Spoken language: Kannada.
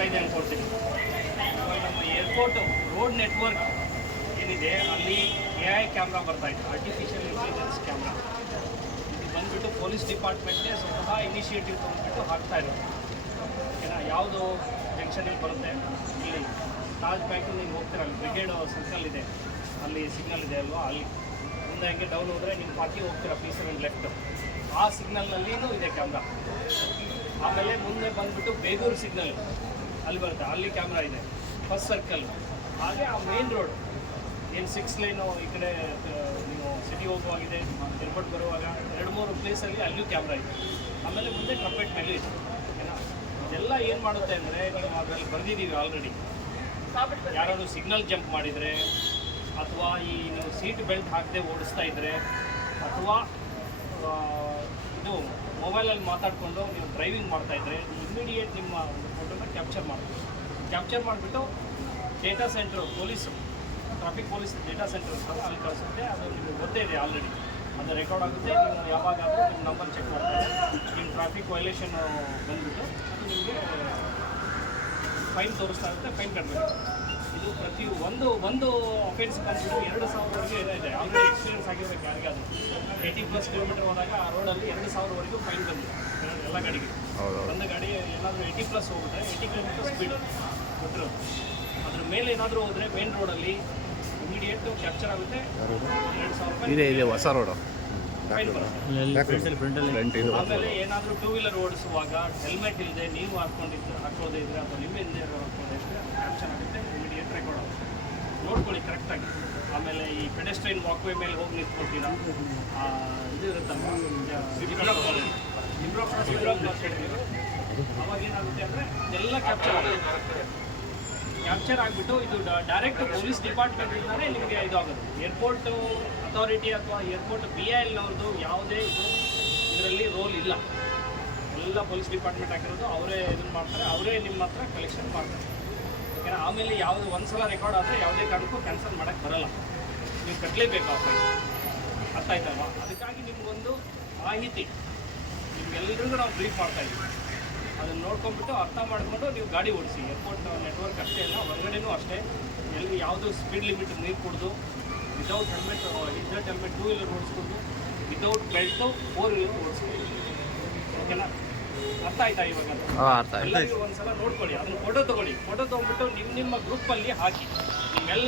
ಆಗ್ತಾ ಇದೆ ಅನ್ಕೊಳ್ತೀನಿ. ನಮ್ಮ ಏರ್ಪೋರ್ಟ್ ರೋಡ್ ನೆಟ್ವರ್ಕ್ ಏನಿದೆ ಅಲ್ಲಿ AI ಕ್ಯಾಮ್ರಾ ಬರ್ತಾಯಿದೆ, ಆರ್ಟಿಫಿಷಿಯಲ್ ಇಂಟೆಲಿಜೆನ್ಸ್ ಕ್ಯಾಮ್ರಾ. ಇದು ಬಂದುಬಿಟ್ಟು ಪೊಲೀಸ್ ಡಿಪಾರ್ಟ್ಮೆಂಟ್ಗೆ ಸ್ವತಃ ಇನಿಷಿಯೇಟಿವ್ ತೊಗೊಂಡ್ಬಿಟ್ಟು ಹಾಕ್ತಾ ಇರೋದು. ಓಕೆನಾ? ಯಾವುದು ಜಂಕ್ಷನಲ್ಲಿ ಬರುತ್ತೆ, ಇಲ್ಲಿ ತಾಜ್ ಬ್ಯಾಂಕು ನೀವು ಹೋಗ್ತೀರಲ್ಲ, ಬ್ರಿಗೇಡ್ ಸರ್ಕಲ್ ಇದೆ, ಅಲ್ಲಿ ಸಿಗ್ನಲ್ ಇದೆ ಅಲ್ವಾ, ಅಲ್ಲಿ ಮುಂದೆ ಹಂಗೆ ಡೌನ್ ಹೋದರೆ ನಿಮ್ಮ ಪಾರ್ಟಿ ಹೋಗ್ತೀರ P7 ಲೆಫ್ಟ್, ಆ ಸಿಗ್ನಲ್ನಲ್ಲಿನೂ ಇದೆ ಕ್ಯಾಮ್ರಾ. ಆಮೇಲೆ ಮುಂದೆ ಬಂದುಬಿಟ್ಟು ಬೇಗೂರು ಸಿಗ್ನಲ್ ಅಲ್ಲಿ ಬರುತ್ತೆ, ಅಲ್ಲಿ ಕ್ಯಾಮ್ರಾ ಇದೆ, ಫಸ್ಟ್ ಸರ್ಕಲ್. ಹಾಗೆ ಆ ಮೇನ್ ರೋಡ್ ಏನು 6 ಲೈನು ಈ ಕಡೆ ನೀವು ಸಿಟಿ ಹೋಗುವಾಗಿದೆ, ಏರ್ಪೋರ್ಟ್ ಬರುವಾಗ 2-3 ಪ್ಲೇಸಲ್ಲಿ ಅಲ್ಲಿಯೂ ಕ್ಯಾಮ್ರಾ ಇದೆ. ಆಮೇಲೆ ಮುಂದೆ ಟ್ರಂಪೆಟ್ ಮೇಲೆ ಇದೆ. ಓಕೆನಾ? ಇದೆಲ್ಲ ಏನು ಮಾಡುತ್ತೆ ಅಂದರೆ, ನೀವು ಅದರಲ್ಲಿ ಬರೆದಿದ್ದೀವಿ ಆಲ್ರೆಡಿ, ಯಾರಾದರೂ ಸಿಗ್ನಲ್ ಜಂಪ್ ಮಾಡಿದರೆ, ಅಥವಾ ಈ ನೀವು ಸೀಟ್ ಬೆಲ್ಟ್ ಹಾಕದೆ ಓಡಿಸ್ತಾ ಇದ್ದರೆ, ಅಥವಾ ಇದು ಮೊಬೈಲಲ್ಲಿ ಮಾತಾಡಿಕೊಂಡು ನೀವು ಡ್ರೈವಿಂಗ್ ಮಾಡ್ತಾಯಿದ್ರೆ, ಇಮಿಡಿಯೇಟ್ ನಿಮ್ಮ ಒಂದು ಫೋಟೋನ ಕ್ಯಾಪ್ಚರ್ ಮಾಡಿಬಿಟ್ಟು data centre police, traffic police data centre ಇರ್ತದೆ, ಅಲ್ಲಿ ಕಳಿಸುತ್ತೆ. ಅದು ನಿಮಗೆ ಗೊತ್ತೇ ಇದೆ ಆಲ್ರೆಡಿ, ಅದು ರೆಕಾರ್ಡ್ ಆಗುತ್ತೆ. ನೀವು ಯಾವಾಗಾದರೂ ನಿಮ್ಮ ನಂಬರ್ ಚೆಕ್ ಮಾಡ್ತಾರೆ, ನಿಮ್ಮ ಟ್ರಾಫಿಕ್ ವೈಲೇಷನ್ ಬಂದುಬಿಟ್ಟು ಅದು ನಿಮಗೆ ಫೈನ್ ತೋರಿಸ್ತಾ ಇರುತ್ತೆ, ಫೈನ್ ಕಟ್ಟಬೇಕು. ಇದು ಪ್ರತಿ ಒಂದು ಅಫೆನ್ಸ್ ಬಂದುಬಿಟ್ಟು 2,000ವರೆಗೆ ಇದೆ. ಆಲ್ರೆಡಿ ಎಕ್ಸ್ಪೀರಿಯನ್ಸ್ ಆಗಿರಬೇಕು ಯಾರಿಗಾದ್ರು. 80+ ಕಿಲೋಮೀಟರ್ ಹೋದಾಗ ಆ ರೋಡಲ್ಲಿ 2,000ವರೆಗೂ ಫೈನ್ ಬಂದಿದೆ ಎಲ್ಲ ಗಾಡಿಗೆ. ಒಂದು ಗಾಡಿ ಏನಾದರೂ 80+ ಹೋಗುತ್ತೆ, 80 ಕಿಲೋಮೀಟರ್ ಸ್ಪೀಡ್ ಗೊತ್ತಿರೋದು, ಅದ್ರ ಮೇಲೆ ಏನಾದರೂ ಹೋದರೆ ಮೇನ್ ರೋಡಲ್ಲಿ ಇಮಿಡಿಯೇಟ್ ಕ್ಯಾಪ್ಚರ್ ಆಗುತ್ತೆ, 2,000 ಇದೆ ಹೊಸ ರೋಡು ಫೈನ್ ಬರುತ್ತೆ. ಆಮೇಲೆ ಏನಾದರೂ 2 ವೀಲರ್ ಓಡಿಸುವಾಗ ಹೆಲ್ಮೆಟ್ ಇಲ್ಲದೆ ನೀವು ಹಾಕೋದೇ ಇದ್ರೆ, ಅಥವಾ ನಿಮ್ಮ ಹಿಂದೆ ಹಾಕೋದೇ ಇದ್ರೆ ಕ್ಯಾಪ್ಚರ್ ಆಗುತ್ತೆ, ಇಮಿಡಿಯೇಟ್ ರೆಕಾರ್ಡ್ ಆಗುತ್ತೆ. ನೋಡ್ಕೊಳ್ಳಿ ಕರೆಕ್ಟಾಗಿ. ಆಮೇಲೆ ಈ ಪೆಡೆಸ್ಟ್ರೈನ್ ವಾಕ್ವೇ ಮೇಲೆ ಹೋಗಿ ನಿಂತ್ಕೊಳ್ತೀರಾ, ಇದು ಇರುತ್ತಲ್ಲ ಅವಾಗ ಏನಾಗುತ್ತೆ ಅಂದರೆ ಎಲ್ಲ ಕ್ಯಾಪ್ಚರ್ ಆಗಿಬಿಟ್ಟು ಇದು ಡೈರೆಕ್ಟ್ ಪೊಲೀಸ್ ಡಿಪಾರ್ಟ್ಮೆಂಟಿಂದಲೇ ನಿಮಗೆ ಇದು ಆಗೋದು. ಏರ್ಪೋರ್ಟ್ ಅಥಾರಿಟಿ ಅಥವಾ ಏರ್ಪೋರ್ಟ್ BILನವ್ರದ್ದು ಯಾವುದೇ ಇದರಲ್ಲಿ ರೋಲ್ ಇಲ್ಲ. ಎಲ್ಲ ಪೊಲೀಸ್ ಡಿಪಾರ್ಟ್ಮೆಂಟ್ ಆಗಿರೋದು ಅವರೇ ಇದನ್ನು ಮಾಡ್ತಾರೆ, ಅವರೇ ನಿಮ್ಮ ಹತ್ರ ಕಲೆಕ್ಷನ್ ಮಾಡ್ತಾರೆ. ಯಾಕೆಂದರೆ ಆಮೇಲೆ ಯಾವುದು ಒಂದ್ಸಲ ರೆಕಾರ್ಡ್ ಆದರೆ ಯಾವುದೇ ಕಾರಣಕ್ಕೂ ಕ್ಯಾನ್ಸಲ್ ಮಾಡೋಕ್ಕೆ ಬರೋಲ್ಲ, ನೀವು ಕಟ್ಟಲೇಬೇಕು ಆ ಫೈನ್. ಅರ್ಥ ಆಯ್ತಲ್ವಾ? ಅದಕ್ಕಾಗಿ ನಿಮಗೊಂದು ಮಾಹಿತಿ ನಿಮ್ಗೆಲ್ಲರಿಗೂ ನಾವು ಬ್ರೀಫ್ ಮಾಡ್ತಾಯಿದ್ದೀವಿ. ಅದನ್ನು ನೋಡ್ಕೊಂಡ್ಬಿಟ್ಟು ಅರ್ಥ ಮಾಡಿಕೊಂಡು ನೀವು ಗಾಡಿ ಓಡಿಸಿ. ಏರ್ಪೋರ್ಟ್ ನೆಟ್ವರ್ಕ್ ಅಷ್ಟೇ ಅಲ್ಲ, ಹೊರಗಡೆನೂ ಅಷ್ಟೇ. ಎಲ್ಲಿ ಯಾವುದು ಸ್ಪೀಡ್ ಲಿಮಿಟ್ ಮೀರಿ ಕುಡಿದು, ವಿತೌಟ್ ಹೆಲ್ಮೆಟ್ 2 ವೀಲರ್ ಓಡಿಸ್ಕೊಂಡು, ವಿತೌಟ್ ಬೆಲ್ಟು 4 ವೀಲರ್ ಓಡಿಸ್ಕೊಂಡು. ಓಕೆನಾ? ಅರ್ಥ ಆಯ್ತಾ ಇವಾಗ? ಎಲ್ಲರಿಗೂ ಒಂದ್ಸಲ ನೋಡ್ಕೊಳ್ಳಿ, ಅದನ್ನು ಫೋಟೋ ತೊಗೊಳ್ಳಿ. ಫೋಟೋ ತೊಗೊಂಡ್ಬಿಟ್ಟು ನಿಮ್ಮ ಗ್ರೂಪಲ್ಲಿ ಹಾಕಿ. ನಿಮ್ಮೆಲ್ಲ